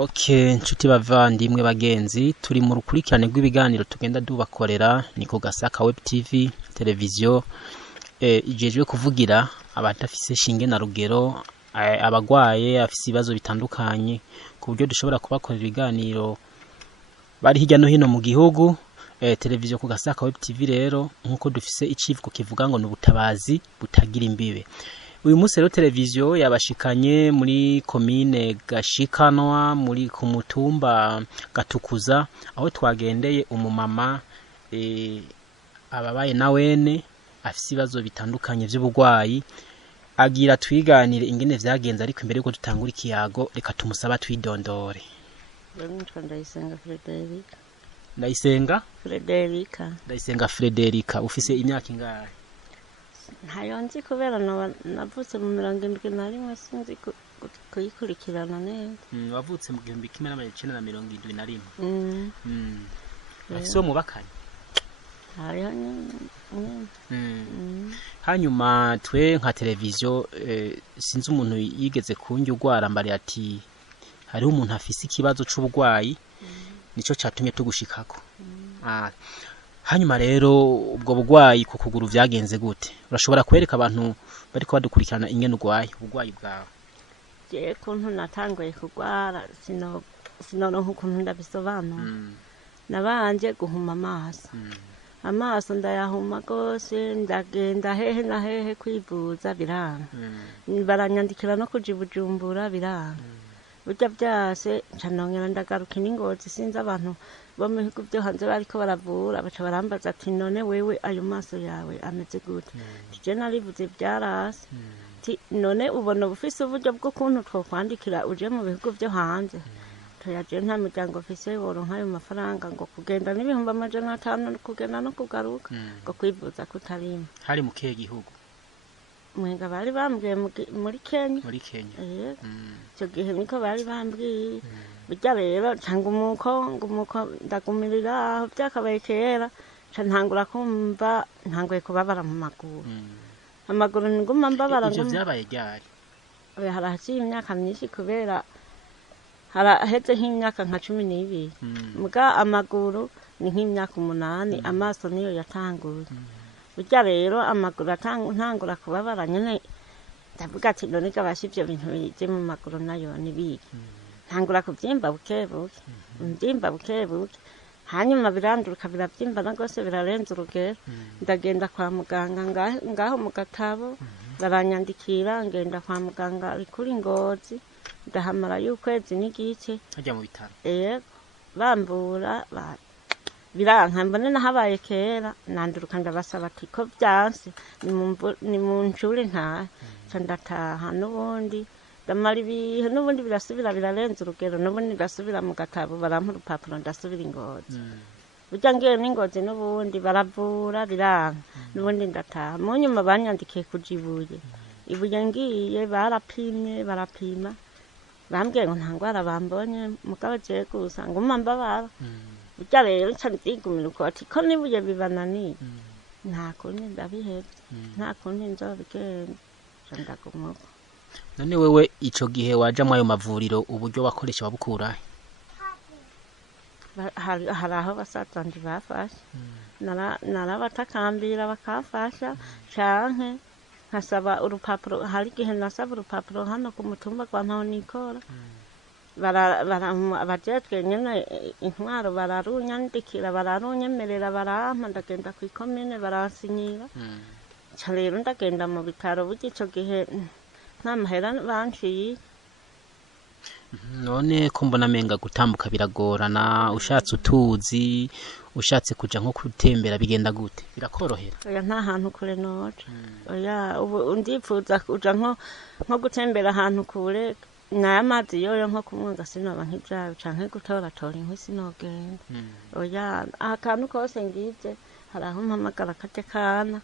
Okay, nshuti bavandimwe bagenzi, turi mu rukurikirane rw'ibiganiro tugenda dubakorera ni ku Gasaka Web TV televiziyo ijejwe kuvugira abadafise shinge na rugero, abagwaye afise ibibazo bitandukanye ku buryo dushobora kubakorera ibiganiro bari hirya no hino mu gihugu. Televiziyo ku Gasaka Web TV rero nkuko dufise icivugo kivuga ngo n'ubutabazi butagira imbibe. Uyu munsi rero televiziyo yabashikanye muri komine Gashikanwa muri ku mutumba Gatukuza, aho twagendeye umumama ababaye nawene afise ibibazo bitandukanye vy'ubugwayi, agira twiganire ingene vyagenze, ariko imbere yuko dutangura ikiyago reka tumusaba twidondore. Ndayisenga Frederica, ufise imyaka ingahe? Ntayo nzi kubera navutse mu 71 sinzi kuyikurikirana neza. Wavutse mu 1971. Afise umubakanye? Hariho hanyuma twe nka televiziyo sinzi umuntu yigeze kunjya ugwara mbari ati hariho umuntu afise ikibazo c'ubugwayi nico catumye tugushikako. Hanyuma rero ubwo bugwayi ku kuguru vyagenze gute? Urashobora kwereka abantu bariko badukurikirana ingene ugwaye ubugwayi bwawe? Je kuntu natanguye kugwara sinoronka ukuntu ndabisobanura. Nabanje guhuma amaso ndayahuma gose, ndagenda hehe na hehe kwivuza biranga. Baranyandikira no kuja Bujumbura biranga. Burya byase canongera ndagaruka n'ingozi, sinzi abantu bo mu bihugu byo hanze bariko baravura baca barambaza ati none wewe ayo maso yawe ameze gute? Je narivuze byarase. None ubona bufise uburyo bwo kuntu twokwandikira uje mu bihugu byo hanze? Toyaje nta muryango ufise woronka ayo mafaranga ngo kugenda n'ibihumbi 500 kugenda no kugaruka ngo kwivuza kutarimo. Hari mu kihe gihugu? Mwenga bari bambwiye muri Kenya. Muri Kenya. Cyo gihe niko bari bambwiye. Bijya rero cyangwa umuko ndagumirira aho byakabaye kera, ntangura kumva ntangoye kubabara mu maguru. Amaguru nguma mbabara. Ivyo vyabaye ryari? Harahasi imyaka myinshi kubera haraheze nk'imyaka nka 12. Muga amaguru ni nk'imyaka 8, amaso niyo yatanguye. Burya rero amaguru ntangura kubabara nyene, ndavuga ati none gabashivye ibintu bije mu maguru nayo nibiki. Ntangura kuvyimba bukebuke, hanyuma biranduruka biravyimba nagose birarenza urugero. Ndagenda kwa muganga ngaho mu Gatabo, baranyandikira ngenda kwa muganga kuri Ngozi, ndahamara y'ukwezi n'igice ajya mu bitaro. Bambura biranka mbone nahabaye kera, nanduruka ndabasaba ati ko byanse ni mu ncuri nta ndataha n'ubundi ndamara ibihe n'ubundi birasubira birarenza urugero, n'ubundi ndasubira mu Gatabo barampa urupapuro ndasubira Ingozi. Burya ngiye n'Ingozi n'ubundi baravura biranka, n'ubundi ndataha. Mu nyuma banyandikiye kujibuye ibuye, ngiye barapima bambwiye ngo nta ngwara bambonye, mugabo je gusa nguma mbabara. Burya rero nzigumira uko ati ko nibuye bibananiye nta kundi ndabiheza, nta kundi nzobigenda ndagumuka. None wewe ico gihe waja mu ayo mavuriro uburyo bakoresha babukurahe? Hari aho basatandi bafasha, narabatakambira bakafasha, canke nkasaba urupapuro. Hari igihe nasaba urupapuro hano ku mutumba kwa Ntahonikora, abajejwe nyene intwaro bararunyandikira, bararunyemerera, barampa ndagenda kw'ikomine baransinyira. Ca rero ndagenda mu bitaro. Burya ico gihe nta mahera banciye. None ko mbona menga gutambuka biragorana, ushatse utuzi, ushatse kuja nko gutembera bigenda gute? Birakorohera? Oya, nta hantu kure noja. Oya, ubu ndipfuza kuja nko gutembera ahantu kure, n'amazi yoyo nko kumwanga sinoba nk'ivyawe, canke gutoratora inkwi sinogenda. Oya, akantu kose ngize hari aho mpamagara kate kana,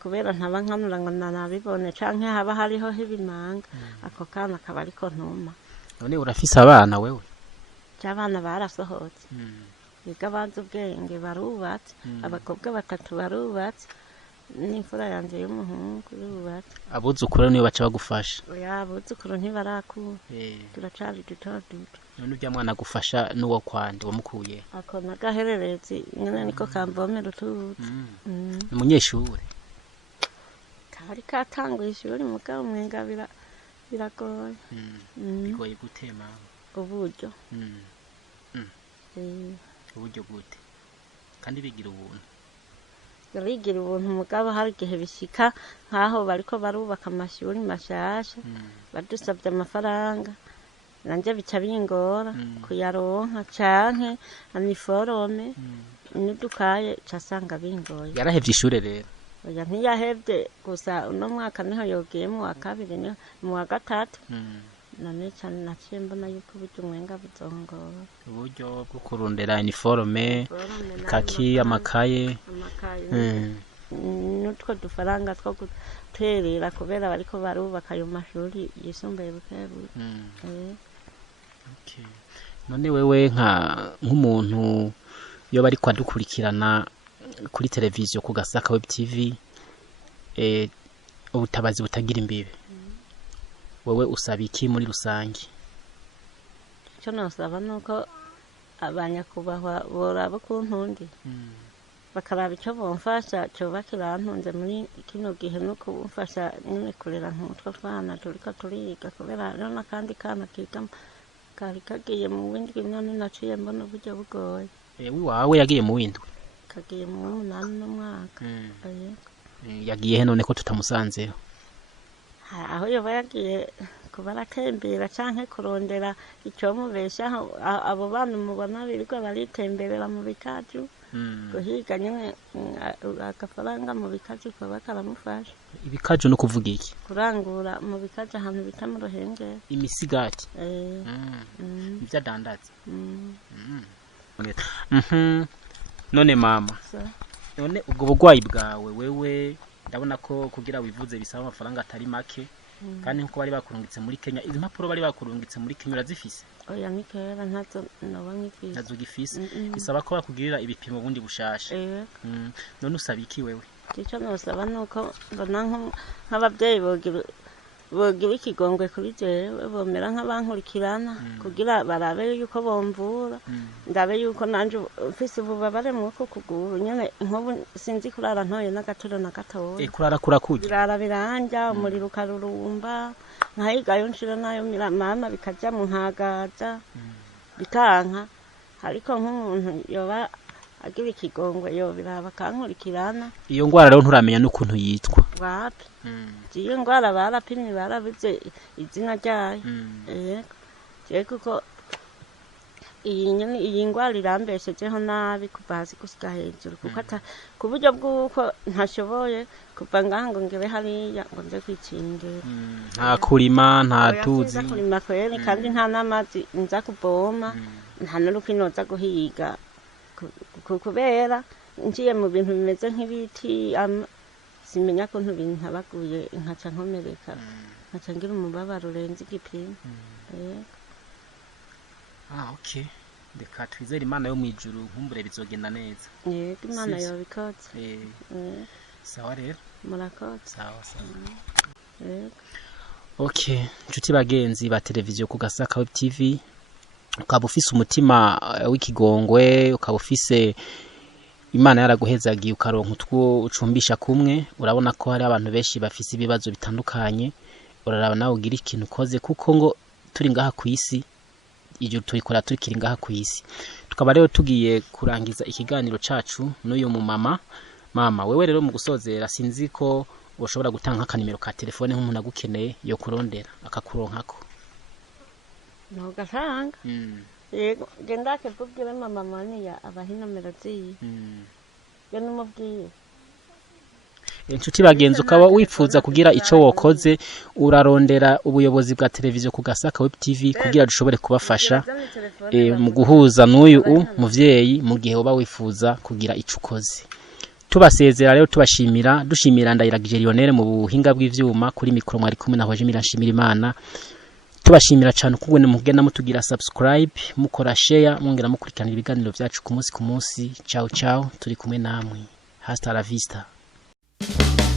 kubera ntaba nkanura ngo nanabibone, canke haba hariho ibimanga, ako kana kaba ariko ntuma. None urafise abana wewe? Abana barasohotse, biga bazi ubwenge, barubatse, abakobwa 3 barubatse, n'imfura yanje y'umuhungu y'ububatsi. abuzukuru niyo baca bagufasha Oya abuzukuru ntibarakura, turacari duto duto. none urya mwana agufasha n'uwo kwande wamukuye Ako n'agahererezi nyene niko kamvomera utuzi. umunyeshuri Kari katanguye ishuri mugabo mwenga biragoye. bigoye gutema Uburyo. uburyo gute kandi bigira ubuntu Bigira ubuntu mugabo hari igihe bishika nkaho bariko barubaka amashuri mashasha badusabye amafaranga nanje bica bingora kuyaronka canke aniforome nidukaye casanga bingoye. yarahevye ishure rero Oya ntiyahevye gusa uno mwaka niho yogiye mu wa kabiri mu wa gatatu. None cyane naciye mbona yuko uburyo umwenga buzongora. uburyo bwo kurondera uniforme kaki amakaye n'utwo dufaranga two guterera kubera bariko barubaka ayo mashuri yisumbuye bukebuke. none wewe nk'umuntu iyo bari kwadukurikirana kuri televiziyo ku Gasaka Web TV ubutabazi butagira imbibe wewe usaba iki muri rusange? Icyo nasaba nuko abanyakubahwa boraba kuntundi bakaraba icyo bomfasha cyoba kirantunze muri kino gihe nuko bumfasha nyine kurera nk'utwo twana turiko turiga kubera rero n'akandi kana kiga kari kagiye mu windwi none naciye mbona uburyo bugoye. Wiwawe yagiye mu windwi? Kagiye mu w'umunani n'umwaka. Yagiye he none ko tutamusanzeho? Aho yoba yagiye kuba aratembera canke kurondera icyo mubeshaho. Abo bana mubona birirwa baritemberera mu bikaju guhiga nyine agafaranga mu bikaju kaba karamufasha. Ibikaju no kuvuga iki? Kurangura mu bikaju ahantu bita mu Ruhengeri. Imisigati? Ivyo adandaza? None mama, none ubwo bugwayi bwawe wewe ndabona ko kugira wivuze bisaba amafaranga atari make kandi nko bari bakurungitse muri Kenya. Izi mpapuro bari bakurungitse muri Kenya urazifise? Oya nikera ntazo nabonye ifise. Ntazo gifise? Bisaba ko bakugirira ibipimo bundi bushasha. None usaba iki wewe? Icyo nosaba nuko mbona nk'abavyeyi bogira ikigongwe kuri jewe bomera nk'abankurikirana kugira barabe yuko bomvura ndabe yuko nanje ufise ububabare mwuko kuguru nyene nkobu sinzi kurara ntoye n'agaturo na gatoya. Kurara kurakuja? Birara biranja umuriro ukarurumba nkayigayo nshira nayo mama bikaja mu nkagaza bikanka ariko nk'umuntu yoba agira ikigongwe yo biraba kankurikirana. Iyo ngwara rero nturamenya n'ukuntu yitwa? Wapi iyo ngwara barapimye barabuze izina ryayo. Yego kuko iyi ngwara irambeshejeho nabi kuva hasi gusiga hejuru kuko ku buryo bw'uko ntashoboye kuva ngaha ngo ngebe hariya ngo nze kwikingira. Nta kurima nta tuzi? Nta kurima kweri kandi nta n'amazi nza kuvoma nta n'uruko inoza guhiga kubera ngiye mu bintu bimeze nk'ibiti simenya ko ibintu ntabaguye nkaca nkomereka nkaca ngira umubabaro urenze igipimo. Okay, reka twizere Imana yo mwijuru nkumbure bizogenda neza. Yego Imana yobikoze. Sawa rero murakoze. Sawa. Okay, nshuti bagenzi ba televiziyo ku Gasaka Web TV, ukaba ufise umutima w'ikigongwe, ukaba ufise Imana yaraguhezagiye ukaronka utwo ucumbisha kumwe, urabona ko hari abantu benshi bafise ibibazo bitandukanye, uraraba nawe ugira ikintu ukoze kuko ngo turi ngaha ku isi ijuru turikora turikiri ngaha ku isi. Tukaba rero tugiye kurangiza ikiganiro cacu n'uyu mu mama. Wewe rero mu gusozera sinzi ko ushobora gutanga akanimero ka telefone nk'umuntu agukeneye yo kurondera akakuronkako? No gatanga. Yego genda kuvubwira mama maniya abahina merozi. Yo numubwiye. Inshuti bagenzi ukaba wifuza kugira ico wokoze urarondera ubuyobozi bwa televiziyo ku Gasaka Web TV kugira dushobore kubafasha mu guhuza n'uyu muvyeyi mu gihe uba wifuza kugira ico ukoze. Tubasezera rero tubashimira dushimira Ndayiragije Lionel mu buhinga bw'ivyuma kuri mikro mwari kumwe na Hojimira nshimira Imana. Tubashimira cyane kugwene mugenda mutugira subscribe mukora share mwongera mukurikirana ibiganiro byacu ku munsi. Ciao turi kumwe namwe. Hasta la vista. murakoze.